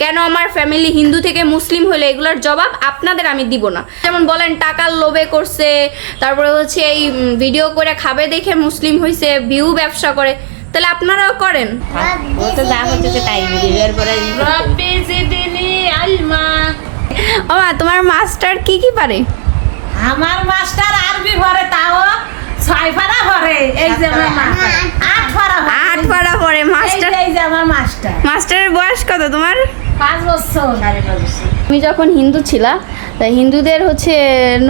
কেন আমার ফ্যামিলি হিন্দু থেকে মুসলিম হলো এগুলোর জবাব আপনাদের আমি দিব না। যেমন বলেন টাকার লোভে করছে, তারপরে হচ্ছে এই ভিডিও করে খাবে দেখে মুসলিম হয়েছে, ভিউ ব্যবসা করে, তাহলে আপনারাও করেন। ও তো যা হচ্ছে তাই ভিডিওর পরে রব্বি জিদনি আলমা। ও মা, তোমার মাস্টার কি কি পারে? আমার মাস্টার আরবি পড়ে, তাও 6 পারা পড়ে। এই যে আমার মাস্টার 8 পারা পড়ে। 8 পারা পড়ে মাস্টার। এই যে আমার মাস্টার। মাস্টারের বয়স কত তোমার? 5 বছর। তুমি যখন হিন্দু ছিলা, তাই হিন্দুদের হচ্ছে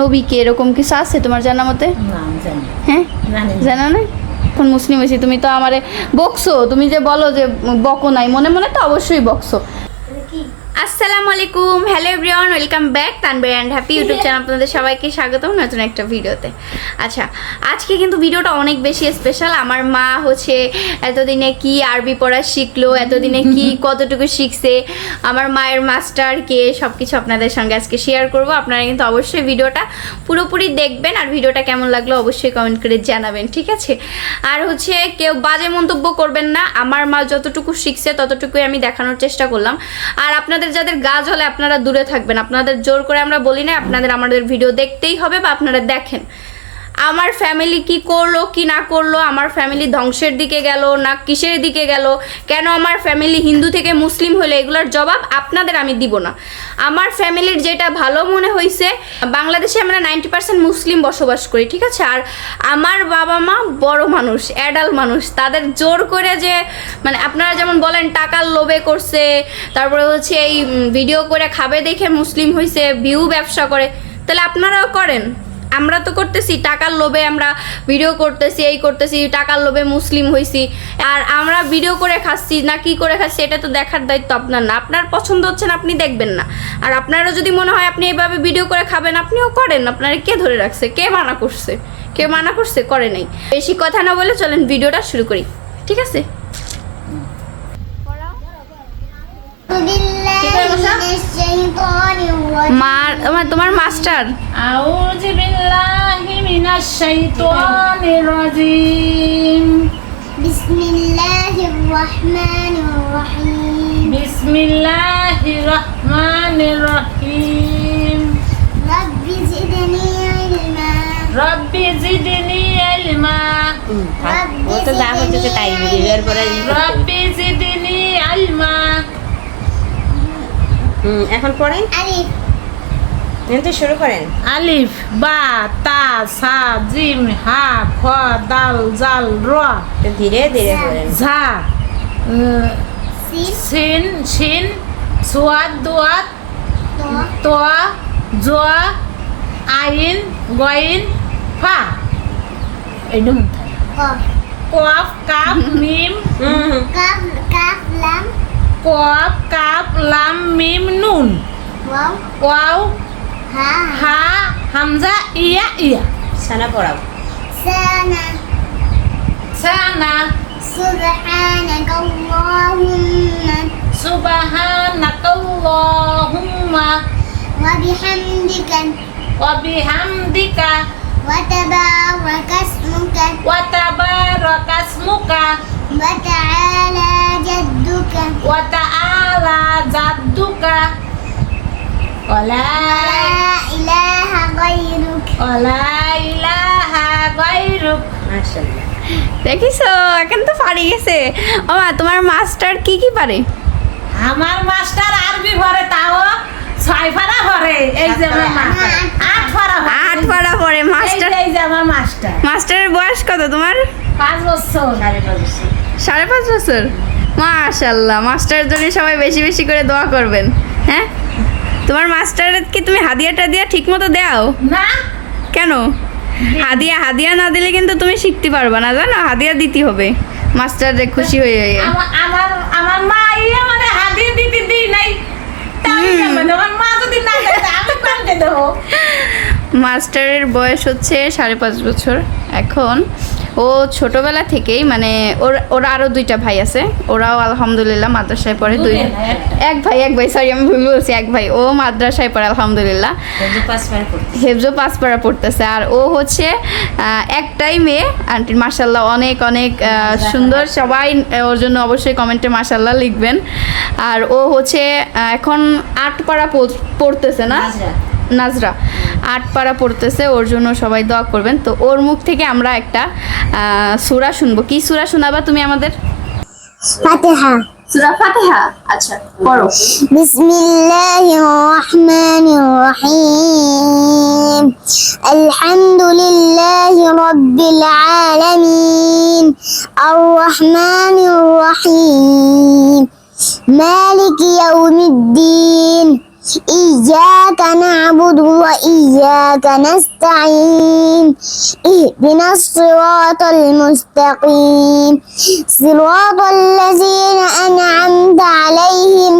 নবীকে এরকম কিছু আছে তোমার জানা মতে? নাম জানি হ্যাঁ, জানি না। জানো না? এখন মুসলিম হয়েছি, তুমি তো আমারে বকছো, তুমি যে বলো যে বকো নাই, মনে মনে তো অবশ্যই বকছো। আসসালামু আলাইকুম, hello everyone, welcome back Tanvir and happy YouTube channel. আপনাদের সবাইকে স্বাগতম নতুন একটা ভিডিওতে। আচ্ছা, আজকে কিন্তু ভিডিওটা অনেক বেশি স্পেশাল। আমার মা হচ্ছে এতদিনে কি আরবি পড়া শিখলো, এতদিনে কি কতটুকু শিখছে, আমার মায়ের মাস্টার কে, সব কিছু আপনাদের সঙ্গে আজকে শেয়ার করব। আপনারা কিন্তু অবশ্যই ভিডিওটা পুরোপুরি দেখবেন, আর ভিডিওটা কেমন লাগলো অবশ্যই কমেন্ট করে জানাবেন, ঠিক আছে? আর হচ্ছে কেউ বাজে মন্তব্য করবেন না, আমার মা যতটুকু শিখছে ততটুকুই আমি দেখানোর চেষ্টা করলাম। আর আপনাদের যাদের গাছ হলে আপনারা দূরে থাকবেন, আপনাদের জোর করে আমরা বলি না, আপনাদের আমাদের ভিডিও দেখতেই হবে বা আপনারা দেখেন। আমার ফ্যামিলি কি করলো কি না করলো, আমার ফ্যামিলি ধ্বংসের দিকে গেল না কিসের দিকে গেল, কেন আমার ফ্যামিলি হিন্দু থেকে মুসলিম হলো এগুলোর জবাব আপনাদের আমি দিব না। আমার ফ্যামিলির যেটা ভালো মনে হয়েছে, বাংলাদেশে আমরা 90% মুসলিম বসবাস করি, ঠিক আছে? আর আমার বাবা মা বড় মানুষ, অ্যাডাল্ট মানুষ, তাদের জোর করে যে মানে আপনারা যেমন বলেন টাকার লোভে করছে, তারপরে হচ্ছে এই ভিডিও করে খাবে দেখে মুসলিম হয়েছে, ভিউ ব্যবসা করে, তাহলে আপনারাও করেন। আমরা তো করতেছি টাকার লোভে, আমরা ভিডিও করতেছি, এই করতেছি, টাকার লোভে মুসলিম হয়েছি, আর আমরা ভিডিও করে খাচ্ছি না কি করে খাচ্ছি এটা তো দেখার দায়িত্ব আপনার না। আপনার পছন্দ হচ্ছে না, আপনি দেখবেন না। আর আপনারও যদি মনে হয় আপনি এইভাবে ভিডিও করে খাবেন, আপনিও করেন। আপনারা কে ধরে রাখছে? কে মানা করছে? কে মানা করছে? করে নাই। বেশি কথা না বলে চলেন ভিডিওটা শুরু করি, ঠিক আছে? তোমার মাস্টার আউযু বিল্লাহি মিনাশ শাইতানির রাজিম। বিসমিল্লাহির রহমানির রহিম। বিসমিল্লাহির রহমানির রহিম। রব্বি জিদনি ইলমা। রব্বি জিদনি ইলমা। ও তো যা হচ্ছে তাই ভিডিওর পরে রব্বি জিদনি ইলমা। এখন পড়েন, আলিফ কিন্তু শুরু করেন। আলিফ বা তা সা জিম হা খ দাল জাল র তো ধীরে ধীরে পড়েন। ঝা সিন সিন শিন সুয়াদ দুয়াত তো তোয়া জোয়া আইন গইন ফা। এইটা মনে থাকে। কফ কফ কাপ মিম কাফ কাফ লাম কফ কাপ লাম মিম নুন ওয়াও ওয়াও হা হা হামজা ইয়া ইয়া। সানা পড়াও। সানা সানা সুবহানাকাল্লাহুম্মা সুবহানাকাল্লাহুম্মা ওয়া বিহামদিকা ওয়া বিহামদিকা ওয়া তাবারাকাসমুকা ওয়া তাবারাকাসমুকা ওয়া তাআলা জাদ্দুকা ওয়া তাআলা জাদ্দুকা ওয়া লা ইলাহা গায়রুক। ইলাহা গায়রুক। মাশাআল্লাহ। দেখিছো, এখন তো পারি গেছে। ও মা, তোমার মাস্টার কি কি পারে? আমার মাস্টার আরবি পড়ে, তাও 6 পারা পড়ে। এই যে আমার মাস্টার 8 পারা পড়ে। 8 পারা পড়ে মাস্টার। এই যে আমার মাস্টার মাস্টারের বয়স কত তোমার? 5 বছর। 5.5 বছর। মাশাআল্লাহ, মাস্টারের জন্য সবাই বেশি বেশি করে দোয়া করবেন। হ্যাঁ, তোমার মাস্টারের কি তুমি হাদিয়া টাদিয়া ঠিক মতো দাও? না কেন? হাদিয়া না দিলে কিন্তু তুমি শিখতে পারবা না, জানো? হাদিয়া দিতে হবে মাস্টারদের খুশি হয়ে। আমার মা ইয়ে মানে হাদিয়া দিতে দিই নাই, তাই কেমন? আমার মা যদি না দেয় আমি কোনকে দেবো? মাস্টারের বয়স হচ্ছে 5.5 বছর। এখন ও ছোটবেলা থেকেই মানে ওরা আরও 2টা ভাই আছে, ওরাও আলহামদুলিল্লাহ মাদ্রাসায় পড়ে। এক ভাই সরি আমি ভুল বলছি, এক ভাই ও মাদ্রাসায় পড়ে আলহামদুলিল্লাহ, হেফজো পাঁচপাড়া পড়তেছে। আর ও হচ্ছে একটাই মেয়ে আন্টি, মাশাল্লাহ অনেক অনেক সুন্দর। সবাই ওর জন্য অবশ্যই কমেন্টে মাশাল্লাহ লিখবেন। আর ও হচ্ছে এখন 8 পাড়া পড়তেছে না, নাজরা 8 পাড়া পড়তেছে, ওর জন্য সবাই দোয়া করবেন। তো ওর মুখ থেকে আমরা একটা সূরা শুনবো। কি সূরা শোনাবা তুমি আমাদের? ফাতিহা। সূরা ফাতিহা। আচ্ছা পড়ো। বিসমিল্লাহির রহমানির রহিম। আলহামদুলিল্লাহি রাব্বিল আলামিন। আর রহমানির রহিম। মালিকি ইয়াউমিদ্দিন। إياك نعبد وإياك نستعين اهدنا الصراط المستقيم صراط الذين أنعمت عليهم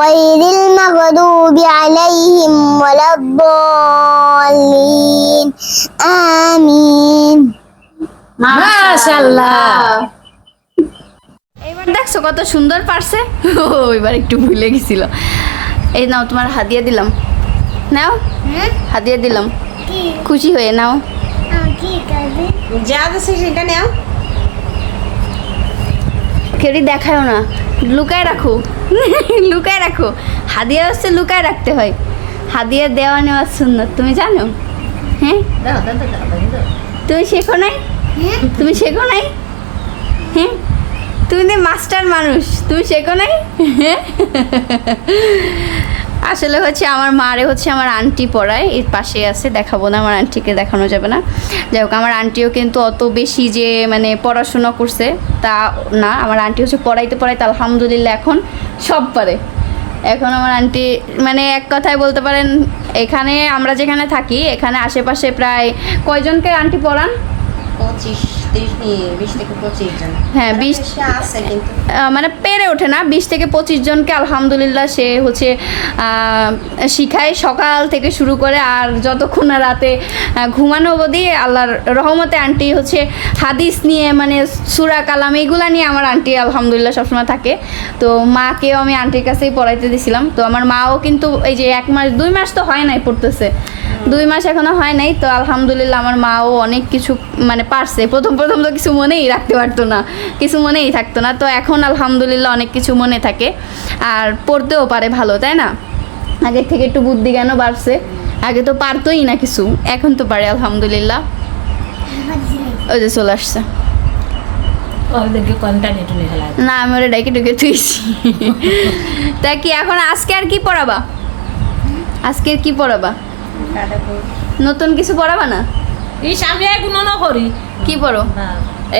غير المغضوب عليهم ولا الضالين آمين মাশাআল্লাহ। এবার দেখছো কত সুন্দর পারছে। এবার একটু ভুলে গেছিল। এই নাও তোমার হাদিয়া দিলাম, নাও হাদিয়া দিলাম, খুশি হয়ে নাও। যা আছে সেটা নাও। কেউই দেখাও না, লুকায় রাখো। লুকায় রাখো, হাদিয়া হচ্ছে লুকায় রাখতে হয়। হাদিয়া দেওয়া নেওয়ার সুন্নত তুমি জানো? হ্যাঁ তুমি শেখো নাই? তুমি শেখো নাই? হ্যাঁ তুমি তো মাস্টার মানুষ, তুমি শেখো নাই? আসলে হচ্ছে আমার মারে হচ্ছে আমার আন্টি পড়ায়, এর পাশে আছে, দেখাবো না, আমার আন্টিকে দেখানো যাবে না। যাই হোক আমার আন্টিও কিন্তু অত বেশি যে মানে পড়াশোনা করছে তা না, আমার আন্টি হচ্ছে পড়াইতে আলহামদুলিল্লাহ এখন সব পারে। এখন আমার আন্টি মানে এক কথায় বলতে পারেন এখানে আমরা যেখানে থাকি এখানে আশেপাশে প্রায় কয়জনকে আন্টি পড়ান? 20 থেকে 25 জন। হ্যাঁ 20 আছে কিন্তু মানে পেরে ওঠে না, 20 থেকে 25 জনকে আলহামদুলিল্লাহ সে হচ্ছে শিখায় সকাল থেকে শুরু করে, আর যতক্ষণ না রাতে ঘুমানো অবধি আল্লাহর রহমতে আন্টি হচ্ছে হাদিস নিয়ে মানে সূরা কালাম এগুলা নিয়ে আমার আন্টি আলহামদুলিল্লাহ সবসময় থাকে। তো মাকেও আমি আন্টির কাছেই পড়াইতে দিয়েছিলাম। তো আমার মাও কিন্তু এই যে 1 মাস 2 মাস তো হয় নাই পড়তেছে, 2 মাস এখনো হয় নাই। তো আলহামদুলিল্লাহ আমার মাও অনেক কিছু মানে পারছে। প্রথম তো কিছু মনেই রাখতে পারতো না, কিছু মনেই থাকতো না। তো এখন আলহামদুলিল্লাহ অনেক কিছু মনে থাকে আর পড়তেও পারে ভালো, তাই না? আগের থেকে একটু বুদ্ধি জ্ঞান বাড়ছে, আগে তো পারতোই না কিছু, এখন তো পারে আলহামদুলিল্লাহ। ওই যে চলে আসছে, না আমি ওরা ডাইকে ডুকে তুইছি। তা কি এখন আজকে আর কি পড়াবা? আজকে কি পড়াবা? নতুন কিছু পড়াবা না? এই আমি এগুলো না করি। কি পড়ো?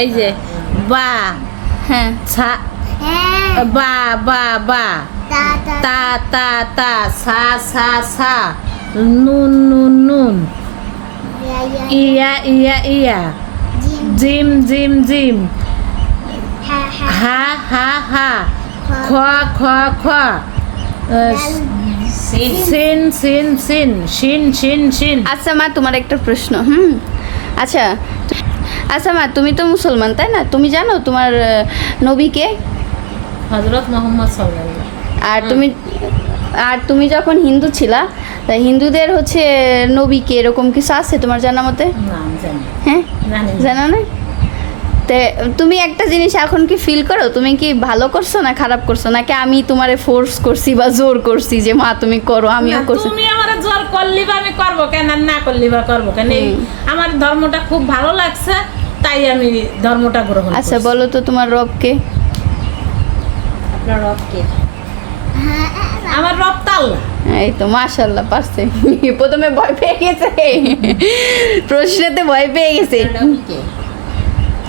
এই যে বা, হ্যাঁ ছা, বা বা বা, তা তা তা, সা সা সা, নুন নুন নুন, ইয়া ইয়া ইয়া, জিম জিম জিম, হা হা হা, খ খ খ, সিন সিন সিন, শিন শিন শিন। আচ্ছা মা তোমার একটা প্রশ্ন। আচ্ছা আচ্ছা মা তুমি তো মুসলমান তাই না? তুমি জানো তোমার নবীকে? হযরত মুহাম্মদ সাল্লাল্লাহু। আর তুমি যখন হিন্দু ছিলা তা হিন্দুদের হচ্ছে নবীকে এরকম কিছু আছে তোমার জানা মতে? না জানি। হ্যাঁ জানি। জানো না? তে তুমি একটা জিনিস এখন কি ফিল করো তুমি কি ভালো করছো না খারাপ করছো, নাকি আমি তোমারে ফোর্স করছি বা জোর করছি যে মা তুমি করো আমিও করছি? তুমি আমারে জোর করলি বা আমি করব কেন, আর না করলি বা করব কেন? আমার ধর্মটা খুব ভালো লাগছে তাই আমি ধর্মটা গ্রহণ করছি। আচ্ছা বলো তো তোমার রবকে? আপনার রব কে? আমার রব তো আল্লাহ। এই তো মাশাআল্লাহ পারছে। প্রথমে ভয় পেয়ে গেছে, প্রশ্নেতে ভয় পেয়ে গেছে। নবী কে?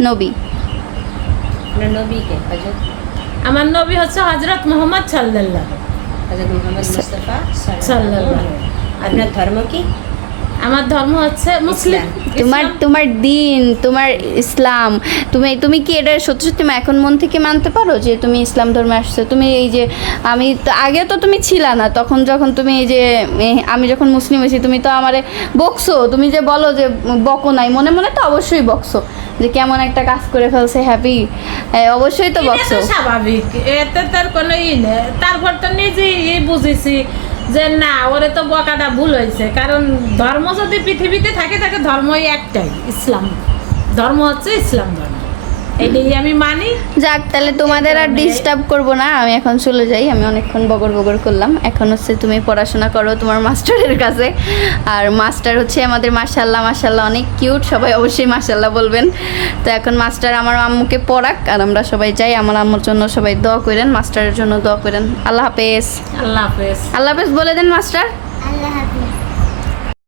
নবী আপনার নবী কে? হযরত আমার নবী হচ্ছে হযরত মুহাম্মদ সাল্লাল্লাহু মুহাম্মদ মুস্তাফা সাল্লাল্লাহু। আপনার ধর্ম কি? আমার ধর্ম হচ্ছে মুসলিম। তোমার দিন তোমার ইসলাম, তুমি কি এটা সত্যি সত্যি এখন মন থেকে মানতে পারো যে তুমি ইসলাম ধর্মে আসছো? তুমি এই যে আমি তো আগে তো তুমি ছিলা না, তখন যখন তুমি এই যে আমি যখন মুসলিম হয়েছি তুমি তো আমারে বকছো, তুমি যে বলো যে বকো নাই, মনে মনে তো অবশ্যই বকছো। যে কেমন একটা কাজ করে ফেলছে, হ্যাপি? অবশ্যই তো এটা বকছো। তো স্বাভাবিক, এতে তার কোনো নেই। তারপর তো নিজেই বুঝেছি যে না, ওরে তো বকাটা ভুল হয়েছে। কারণ ধর্ম যদি পৃথিবীতে থাকে, থাকে ধর্মই একটাই, ইসলাম ধর্ম হচ্ছে ইসলাম ধর্ম, এটাই আমি মানি। যাক, তাহলে তোমাদের আর ডিস্টার্ব করব না, আমি এখন চলে যাই। আমি অনেকক্ষণ বগর বগর করলাম। এখন হচ্ছে তুমি পড়াশোনা করো তোমার মাস্টারের কাছে। আর মাস্টার হচ্ছে আমাদের মাশাআল্লাহ মাশাআল্লাহ অনেক কিউট, সবাই অবশ্যই মাশাআল্লাহ বলবেন। তো এখন মাস্টার আমার আম্মুকে পড়াক, আর আমরা সবাই যাই। আমার আম্মুর জন্য সবাই দোয়া করেন, মাস্টারের জন্য দোয়া করেন। আল্লাহ হাফেজ। আল্লাহ হাফেজ। আল্লাহ হাফেজ বলে দেন মাস্টার। আল্লাহ